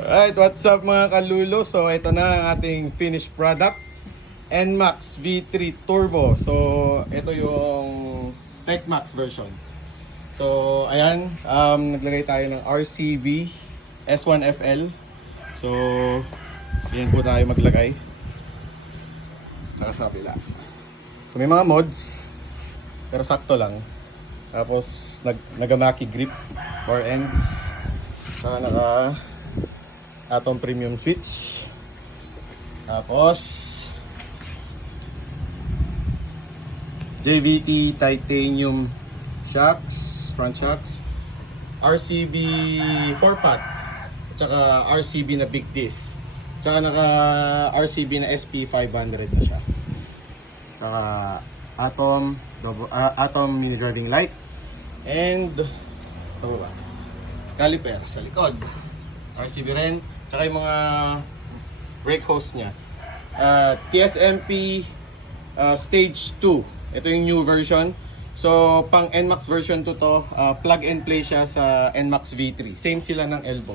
Alright, what's up mga kalulo? So ito na ang ating finished product, NMAX V3 Turbo. So ito yung TechMax version. So ayan, naglagay tayo ng RCB S1FL. So yan po tayo maglagay. Tsaka sa kapila. So may mga mods, pero sakto lang. Tapos nagamaki grip, bar ends. Saka naka Atom premium switch. Tapos JVT titanium shocks, front shocks, RCB 4-pot, at saka RCB na big disc. Tsaka naka RCB na SP500 na siya. Saka Atom mini driving light and ano ba? Caliper sa likod. RCB rin. Tsaka yung mga brake hose niya. TSMP Stage 2. Ito yung new version. So, pang NMAX version 2 to. Plug and play siya sa NMAX V3. Same sila ng elbow.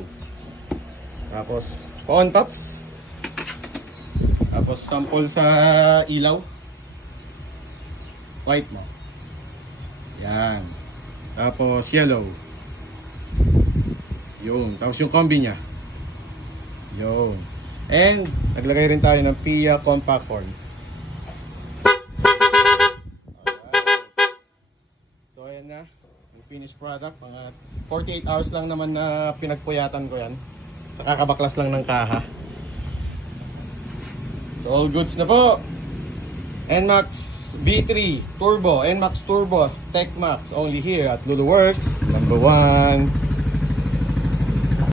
Tapos, on tops. Tapos, sample sa ilaw. White mo. Yan. Tapos, yellow. Yun. Tapos yung combi niya. Yun. And, naglagay rin tayo ng PIA compact horn. Alright. So, ayan na. Yung finished product. Mga 48 hours lang naman na pinagpuyatan ko yan. Sa kakabaklas lang ng kaha. So, all goods na po. NMAX V3 Turbo. NMAX Turbo. TechMax. Only here at Luluworks. #1.